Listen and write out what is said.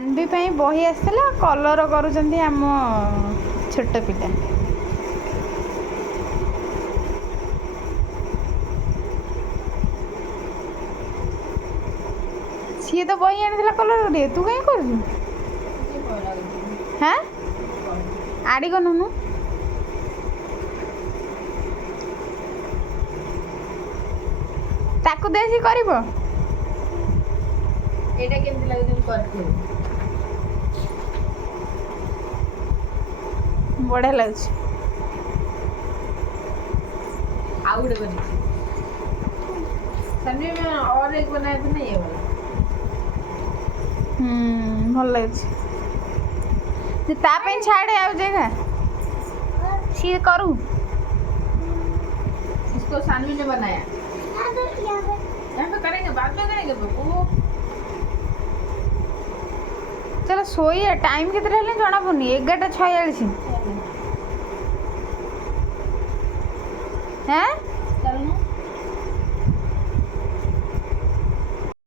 अन्वी ପାଇଁ ବହି ଆସିଥିଲା କଲର କରୁଛନ୍ତି ଆମ ଛୋଟ ପିଲା। ସିଏ ତ ବହି ଆଣିଥିଲା କଲର କରିବା ତୁ କାହିଁ କରୁଛୁ? ହାଁ ଆଡ଼ି କରୁନୁ ତାକୁ ଦେ ସିଏ କରିବ। ଏଇଟା କେମିତି ଲାଗୁଛି କରିଥିବୁ? ବଢ଼ିଆ ଲାଗୁଛି। ଆଉ ଗୋଟେ କରିଛି सन्वी में और एक बनाया था ना ये वाला। ଭଲ ଲାଗୁଛି ଯେ ତା ପାଇଁ ଛାଡ଼େ ଆଉ ଜାଗା ସିଏ କରୁ। इसको सानवी ने बनाया। यहाँ पे करेंगे बाद में करेंगे बबू। चलो सोइए टाइम केते हेले जଣା पड़नी 11:46 हैं।